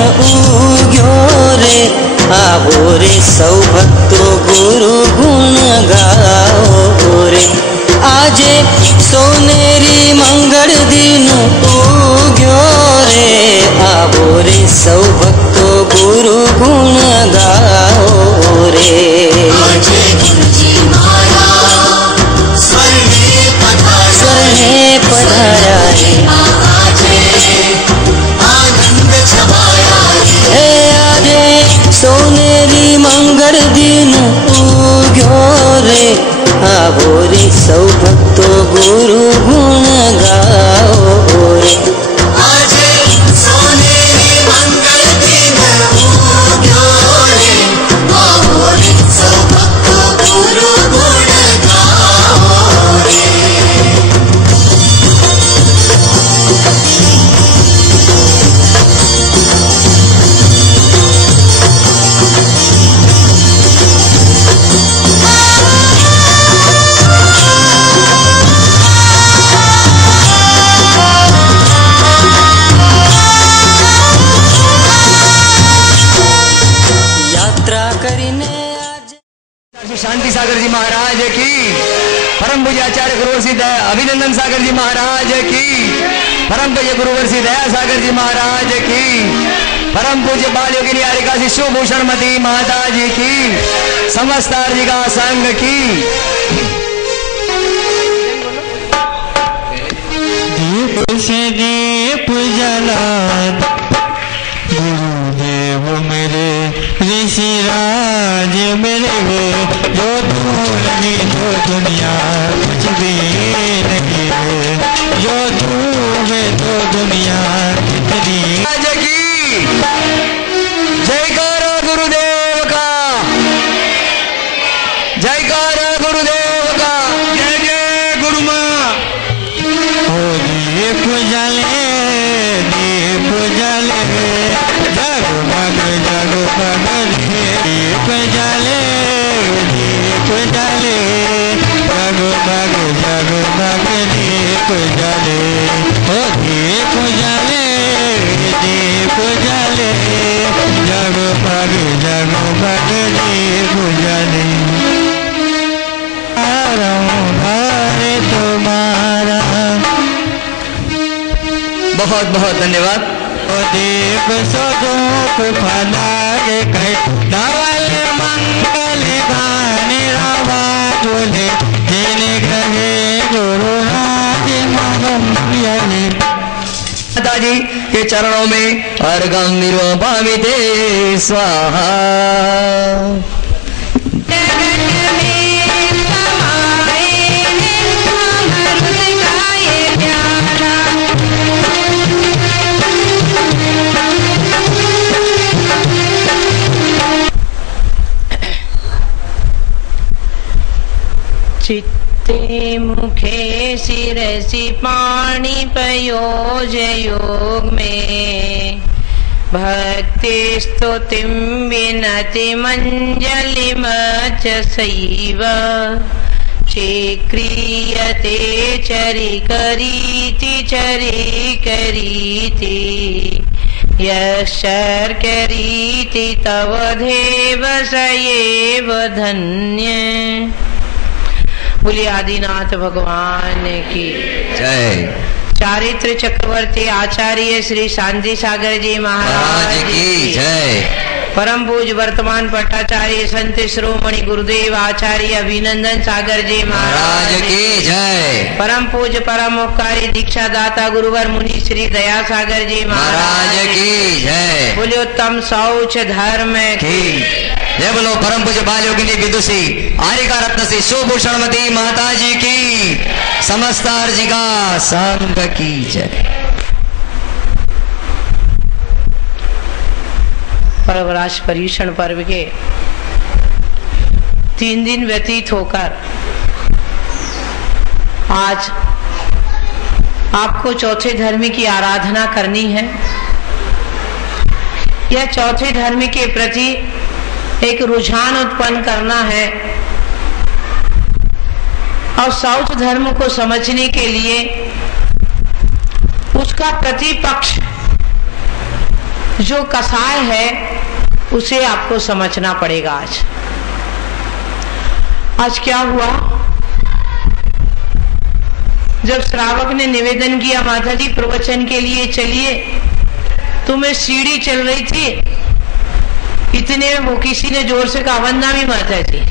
उग्यो रे, आवो रे सौ भक्तो गुरु गुण गाओ रे। आजे सोनेरी मंगल दिन उग्यो रे, आवो रे सौ भक्तो गुरु गुण गाओ रे। आजे गुरुजी महाराज स्वर्णे पधारा रे, आजे आनंद छवाया रे। आजे सोनेरी मंगल दिन उग्यो रे, आवो रे सौ भक्तो गुरु गुण गाओ रे। आजे सोनेरी मंगल दिन उग्यो रे, आवो रे सौ भक्तो गुरु गुण गाओ रे। शांति सागर जी महाराज की, परम पूज्य आचार्य गुरुवर्षी अभिनंदन सागर जी महाराज की, परम पूज्य गुरुवर्षी दया सागर जी महाराज की, परम पूज्य बाल योगिनी आरिका शिशु भूषण मती माता जी की, समस्त जी का संघ की। दीप से दीप जला गुरुदेव मेरे ऋषि राज मेरे वो, जो दूर नहीं जो दुनिया कुछ भी नहीं है, जो दूर है तो दुनिया कितनी। आज की जयकारा गुरुदेव का, जयकारा गुरुदेव का, जय जय गुरु माँ। ओ दीप जले दीप जले, जगमग जगमग दीप जले, दीप जले जगमग जगमग दीप जले। ओ दीप जले दीप जले, जगमग जगमग दीप जले। हरे तुम्हारा बहुत बहुत धन्यवाद। दीप सो धूप फलागे कह, धवल मंगल गाने रावा बोले, जिन ग्रहे गुरु राज महम्यने। माता जी के चरणों में अर्घं निर्वपामिते स्वाहा। चित्ते मुखे शिरसि पाणि पयोज योग में, भक्ति स्तुतिं विनति मञ्जलिमच सैव, चीक्रियते चरिकरीति चरिकरीति, यशर्करीति तव देव स एव धन्य। बोलिए आदिनाथ भगवान की जय। चारित्र चक्रवर्ती आचार्य श्री शांति सागर जी महाराज की जय। परम पूज्य वर्तमान पट्टाचार्य संत श्रोमणि गुरुदेव आचार्य अभिनंदन सागर जी महाराज की जय। परम पूज्य परम उपकारी दीक्षा दाता गुरुवर मुनि श्री दया सागर जी महाराज की जय। बोले उत्तम शौच धर्म की जय। बोलो परम पूज्य बाल योगिनी विदुषी आरिका रत्न श्री सुभूषणमती माता जी की, समस्त जी का संघ की जय। परवराश परीक्षण पर्व के 3 दिन व्यतीत होकर आज आपको चौथे धर्म की आराधना करनी है। यह चौथे धर्म के प्रति एक रुझान उत्पन्न करना है और साउथ धर्म को समझने के लिए उसका प्रतिपक्ष जो कसाय है उसे आपको समझना पड़ेगा। आज क्या हुआ, जब श्रावक ने निवेदन किया माता जी प्रवचन के लिए चलिए, तो मैं सीढ़ी चल रही थी, इतने वो किसी ने जोर से कहा वंदा भी माता जी,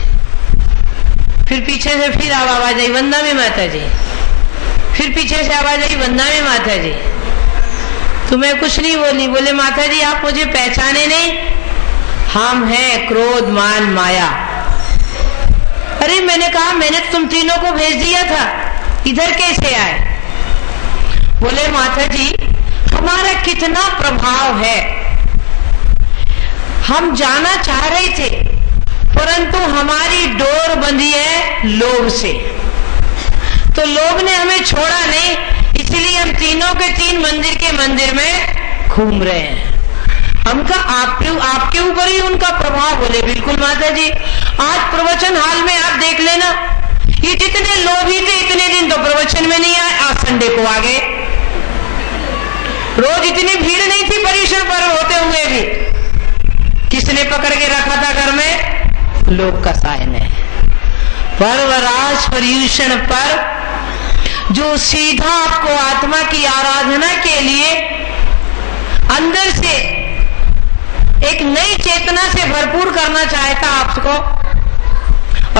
फिर पीछे से फिर आवाज आई वंदा भी माता जी, फिर पीछे से आवाज आई वंदा भी माता जी। तो मैं कुछ नहीं बोली। बोले माता जी आप मुझे पहचाने नहीं? हम हैं क्रोध मान माया। अरे मैंने कहा मैंने तुम तीनों को भेज दिया था, इधर कैसे आए? बोले माता जी हमारा कितना प्रभाव है, हम जाना चाह रहे थे परंतु हमारी डोर बंधी है लोभ से, तो लोभ ने हमें छोड़ा नहीं, इसलिए हम तीनों के तीन मंदिर के मंदिर में घूम रहे हैं। हमका आपके ऊपर ही उनका प्रभाव। बोले बिल्कुल माता जी, आज प्रवचन हाल में आप देख लेना, ये जितने लोभी थे इतने दिन तो प्रवचन में नहीं आए, आज संडे को आ गए। रोज इतनी भीड़ नहीं थी पर्युषण पर्व होते हुए भी। किसने पकड़ के रखा था घर में? लोक कसाय ने। पर्वराज पर्युषण पर्व जो सीधा आपको आत्मा की आराधना के लिए अंदर से एक नई चेतना से भरपूर करना चाहता आपको,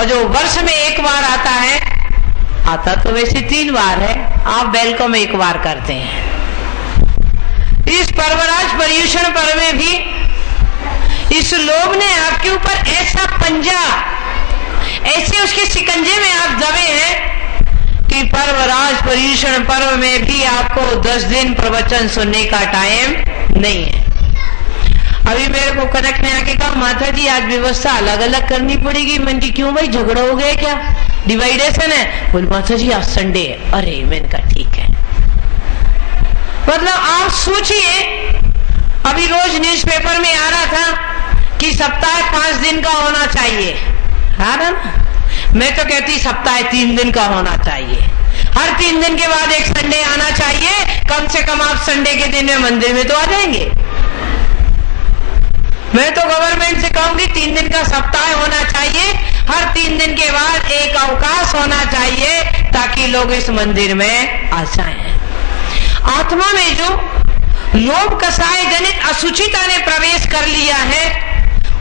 और जो वर्ष में एक बार आता है, आता तो वैसे 3 बार है, आप वेलकम एक बार करते हैं। इस पर्वराज पर्युषण पर्व में भी इस लोभ ने आपके ऊपर ऐसा पंजा, ऐसे उसके शिकंजे में आप दबे हैं कि पर्वराज पर्युषण पर्व में भी आपको 10 दिन प्रवचन सुनने का टाइम नहीं है। अभी मेरे को कनक ने आके कहा माता जी आज व्यवस्था अलग अलग करनी पड़ेगी। मैंने कहा क्यों भाई, झगड़ा हो गया क्या, डिवाइडेशन है? बोले माता जी आज संडे है। अरे मैंने कहा ठीक है। मतलब आप सोचिए, अभी रोज न्यूज़पेपर में आ रहा था कि सप्ताह 5 दिन का होना चाहिए, है ना? मैं तो कहती सप्ताह 3 दिन का होना चाहिए, हर 3 दिन के बाद एक संडे आना चाहिए, कम से कम आप संडे के दिन में मंदिर में तो आ जाएंगे। मैं तो गवर्नमेंट से कहूंगी 3 दिन का सप्ताह होना चाहिए, हर 3 दिन के बाद एक अवकाश होना चाहिए, ताकि लोग इस मंदिर में आ जाएं। आत्मा में जो लोभ कसाय जनित अशुचिता ने प्रवेश कर लिया है,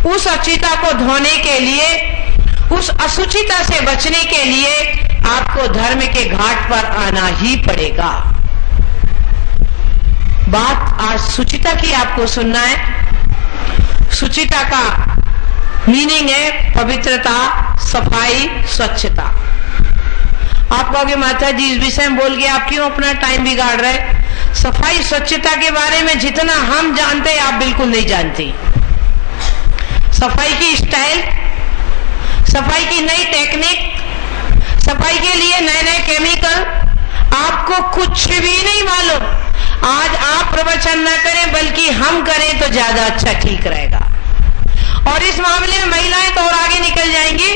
उस अशुचिता को धोने के लिए, उस अशुचिता से बचने के लिए आपको धर्म के घाट पर आना ही पड़ेगा। बात आज सुचिता की आपको सुनना है। सुचिता का मीनिंग है पवित्रता, सफाई, स्वच्छता। आप कहोगे माता जी इस विषय में बोल के आप क्यों अपना टाइम बिगाड़ रहे? सफाई स्वच्छता के बारे में जितना हम जानते हैं आप बिल्कुल नहीं जानती। सफाई की स्टाइल, सफाई की नई टेक्निक, सफाई के लिए नए नए केमिकल, आपको कुछ भी नहीं मालूम। आज आप प्रवचन न करें बल्कि हम करें तो ज्यादा अच्छा ठीक रहेगा। और इस मामले में महिलाएं तो और आगे निकल जाएंगी।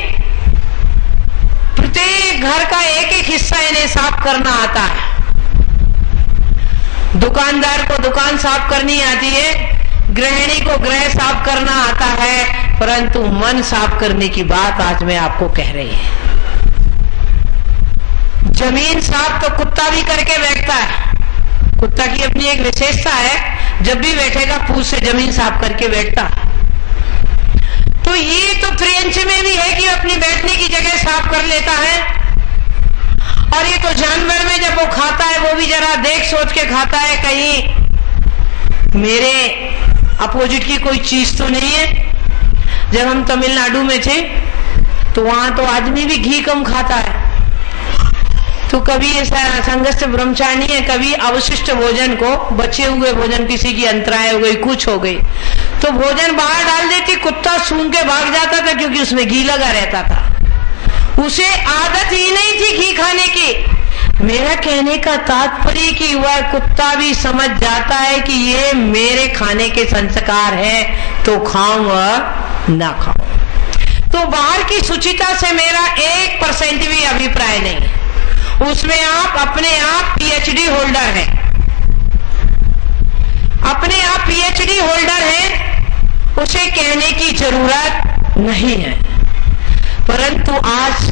प्रत्येक घर का एक एक हिस्सा इन्हें साफ करना आता है। दुकानदार को दुकान साफ करनी आती है, गृहिणी को गृह साफ करना आता है, परंतु मन साफ करने की बात आज मैं आपको कह रही है। जमीन साफ तो कुत्ता भी करके बैठता है। कुत्ता की अपनी एक विशेषता है, जब भी बैठेगा पूंछ से जमीन साफ करके बैठता है। तो ये तो फ्रेंच में भी है कि अपनी बैठने की जगह साफ कर लेता है। और ये तो जानवर में जब वो खाता है वो भी जरा देख सोच के खाता है, कहीं मेरे अपोजिट की कोई चीज तो नहीं है। जब हम तमिलनाडु में थे तो वहां तो आदमी भी घी कम खाता है, तो कभी ऐसा संघस्थ ब्रह्मचारी है, कभी अवशिष्ट भोजन को, बचे हुए भोजन, किसी की अंतराय हो गई, कुछ हो गई तो भोजन बाहर डाल देती, कुत्ता सूंघ के भाग जाता था क्योंकि उसमें घी लगा रहता था। उसे आदत ही नहीं थी घी खाने की। मेरा कहने का तात्पर्य कि वह कुत्ता भी समझ जाता है कि ये मेरे खाने के संस्कार है, तो खाऊं व ना खाऊं। तो बाहर की शुचिता से मेरा 1% भी अभिप्राय नहीं। उसमें आप अपने आप पीएचडी होल्डर हैं, अपने आप पीएचडी होल्डर उसे कहने की जरूरत नहीं है। परंतु आज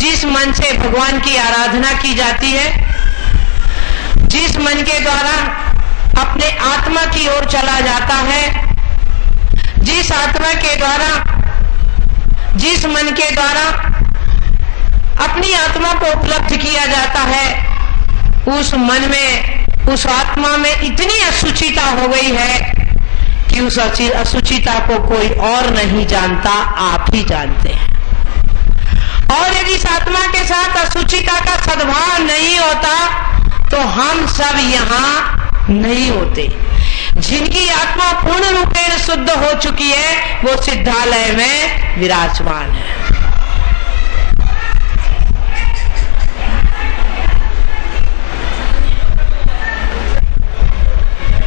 जिस मन से भगवान की आराधना की जाती है, जिस मन के द्वारा अपने आत्मा की ओर चला जाता है, जिस आत्मा के द्वारा, जिस मन के द्वारा अपनी आत्मा को उपलब्ध किया जाता है, उस मन में, उस आत्मा में इतनी अशुचिता हो गई है कि उस अशुचिता को कोई और नहीं जानता, आप ही जानते हैं। और यदि इस आत्मा के साथ अशुचिता का सद्भाव नहीं होता तो हम सब यहाँ नहीं होते। जिनकी आत्मा पूर्ण रूपेण शुद्ध हो चुकी है वो सिद्धालय में विराजमान है।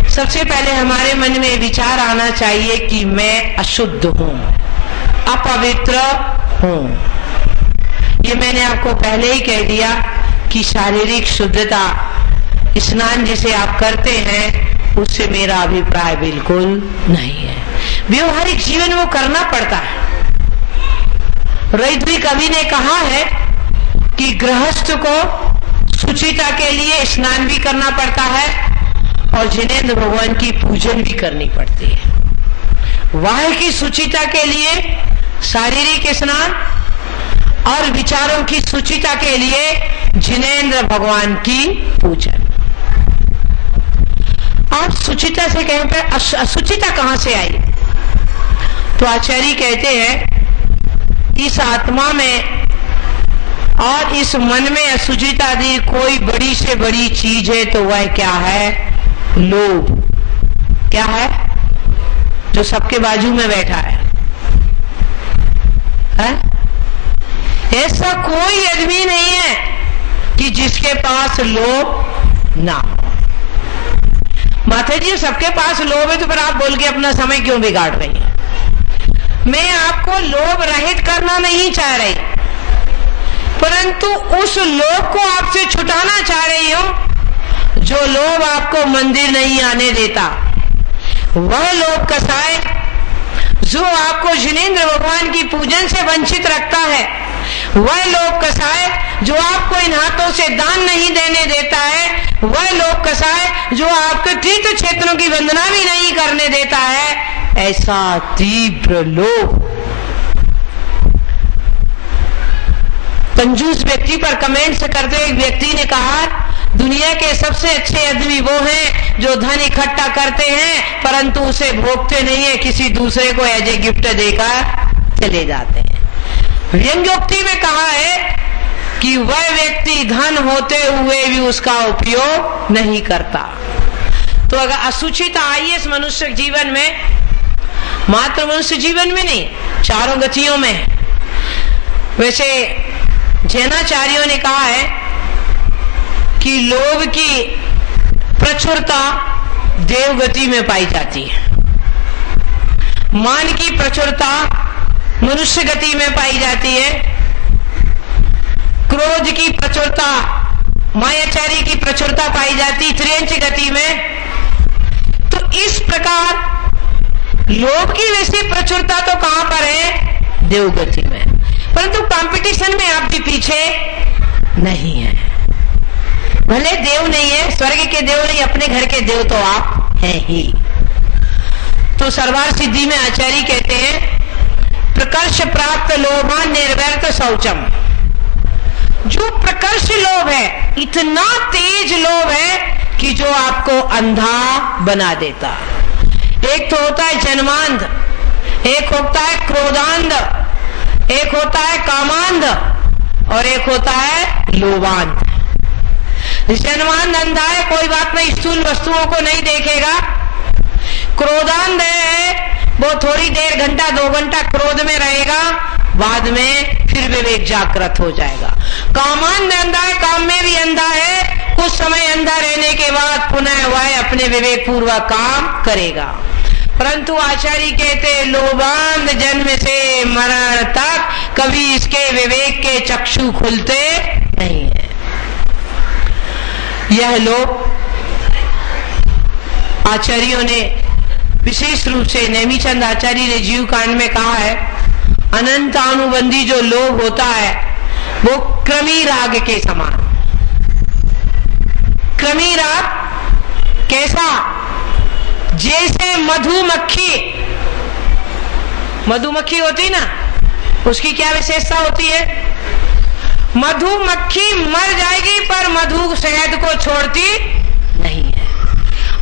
सबसे पहले हमारे मन में विचार आना चाहिए कि मैं अशुद्ध हूं, अपवित्र हूं। ये मैंने आपको पहले ही कह दिया कि शारीरिक शुद्धता, स्नान जिसे आप करते हैं, उससे मेरा अभिप्राय बिल्कुल नहीं है। व्यवहारिक जीवन वो करना पड़ता है। रईद्वी कवि ने कहा है कि गृहस्थ को शुचिता के लिए स्नान भी करना पड़ता है और जिनेंद्र भगवान की पूजन भी करनी पड़ती है। वाह की शुचिता के लिए शारीरिक स्नान और विचारों की शुचिता के लिए जिनेंद्र भगवान की पूजन। आप शुचिता से कहें पर अशुचिता कहां से आई? तो आचार्य कहते हैं इस आत्मा में और इस मन में अशुचिता आदि कोई बड़ी से बड़ी चीज है तो वह क्या है? लोभ। क्या है? जो सबके बाजू में बैठा है? ऐसा कोई आदमी नहीं है कि जिसके पास लोभ ना हो। माता जी सबके पास लोभ है तो फिर आप बोल के अपना समय क्यों बिगाड़ रही हैं? मैं आपको लोभ रहित करना नहीं चाह रही, परंतु उस लोभ को आपसे छुटाना चाह रही हूं जो लोभ आपको मंदिर नहीं आने देता। वह लोभ कसाय जो आपको जिनेंद्र भगवान की पूजन से वंचित रखता है, वह लोभ कसाय जो आपको इन हाथों से दान नहीं देने देता है, वह लोभ कसाय जो आपके तीर्थ क्षेत्रों की वंदना भी नहीं करने देता है। ऐसा तीव्र लोभ कंजूस व्यक्ति पर कमेंट्स करते हुए एक व्यक्ति ने कहा, दुनिया के सबसे अच्छे आदमी वो हैं जो धन इकट्ठा करते हैं परंतु उसे भोगते नहीं है, किसी दूसरे को एज ए गिफ्ट देकर चले जाते हैं। व्यंग्योक्ति में कहा है कि वह व्यक्ति धन होते हुए भी उसका उपयोग नहीं करता। तो अगर अशुचिता आई है इस मनुष्य जीवन में, मात्र मनुष्य जीवन में नहीं, चारों गतियों में। वैसे जैनाचार्यों ने कहा है कि लोभ की प्रचुरता देवगति में पाई जाती है, मान की प्रचुरता मनुष्य गति में पाई जाती है, क्रोध की प्रचुरता, मायाचारी की प्रचुरता पाई जाती त्रियंच गति में। तो इस प्रकार लोभ की वैसी प्रचुरता तो कहां पर है? देवगति में। परंतु कंपटीशन में आप भी पीछे नहीं है। भले देव नहीं है, स्वर्ग के देव नहीं, अपने घर के देव तो आप हैं ही। तो सर्वार सिद्धि में आचार्य कहते हैं प्रकर्ष प्राप्त लोभान निर्व्यर्थ शौचम। जो प्रकर्ष लोभ है, इतना तेज लोभ है कि जो आपको अंधा बना देता। एक तो होता है जन्मांध, एक होता है क्रोधांध, एक होता है कामांध और एक होता है लोभांध। जन्मांध अंधा है, कोई बात नहीं, स्थूल वस्तुओं को नहीं देखेगा। क्रोधांध है, वो थोड़ी देर, घंटा 2 घंटा क्रोध में रहेगा, बाद में फिर विवेक जागृत हो जाएगा। कामांध अंधा है, काम में भी अंधा है, कुछ समय अंधा रहने के बाद पुनः वह अपने विवेक पूर्वक काम करेगा। परंतु आचार्य कहते लोभांध जन्म से मरण तक कभी इसके विवेक के चक्षु खुलते नहीं है। यह लोभ आचार्यों ने विशेष रूप से नेमीचंद आचार्य ने जीव कांड में कहा है, अनंत अनुबंधी जो लोभ होता है वो क्रमी राग के समान। क्रमी राग कैसा? जैसे मधुमक्खी होती ना, उसकी क्या विशेषता होती है? मधुमक्खी मर जाएगी पर मधु शहद को छोड़ती नहीं है।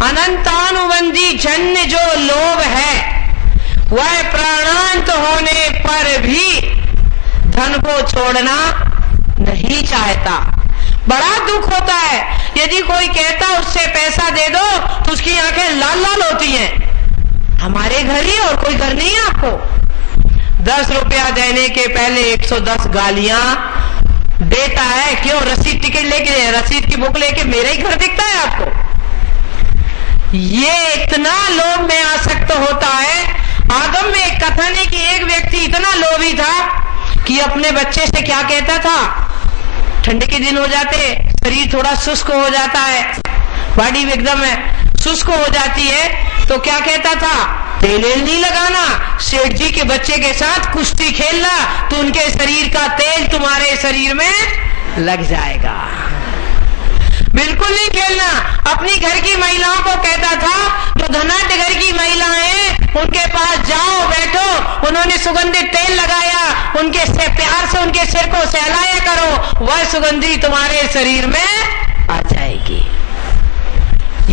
अनंतानुबंधी जन्य जो लोभ है वह प्राणांत होने पर भी धन को छोड़ना नहीं चाहता। बड़ा दुख होता है यदि कोई कहता उससे पैसा दे दो तो उसकी आंखें लाल लाल होती हैं। हमारे घर ही और कोई घर नहीं है आपको। 10 रुपया देने के पहले 110 गालियां देता है। क्यों? रसीद टिकट लेके, रसीद की बुक लेके मेरा ही घर दिखता है आपको। ये इतना लोभ में आसक्त होता है। आगम में एक कथन है कि एक व्यक्ति इतना लोभी था कि अपने बच्चे से क्या कहता था, ठंड के दिन हो जाते शरीर थोड़ा शुष्क हो जाता है, बॉडी एकदम शुष्क हो जाती है, तो क्या कहता था, तेल नहीं लगाना, सेठ जी के बच्चे के साथ कुश्ती खेलना तो उनके शरीर का तेल तुम्हारे शरीर में लग जाएगा। बिल्कुल नहीं खेलना। अपनी घर की महिलाओं को कहता था, जो धनाढ्य घर की महिलाएं उनके पास जाओ, बैठो, उन्होंने सुगंधित तेल लगाया, उनके से प्यार से उनके सिर को सहलाया करो, वह सुगंधी तुम्हारे शरीर में आ जाएगी।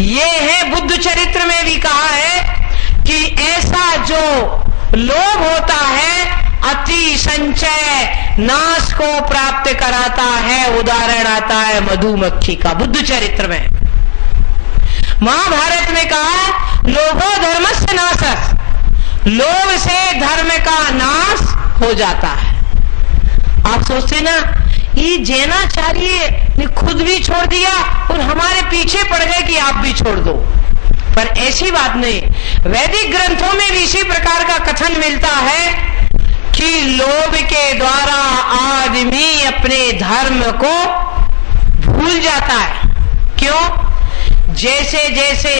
ये है बुद्ध चरित्र में भी कहा है कि ऐसा जो लोभ होता है अति संचय नाश को प्राप्त कराता है। उदाहरण आता है मधुमक्खी का बुद्ध चरित्र में। महाभारत में कहा, लोभो धर्मस्य नाशः, लोभ से धर्म का नाश हो जाता है। आप सोचते ना, ये जैनाचार्य ने खुद भी छोड़ दिया और हमारे पीछे पड़ गए कि आप भी छोड़ दो, पर ऐसी बात नहीं। वैदिक ग्रंथों में भी इसी प्रकार का कथन मिलता है कि लोभ के द्वारा आदमी अपने धर्म को भूल जाता है। क्यों? जैसे जैसे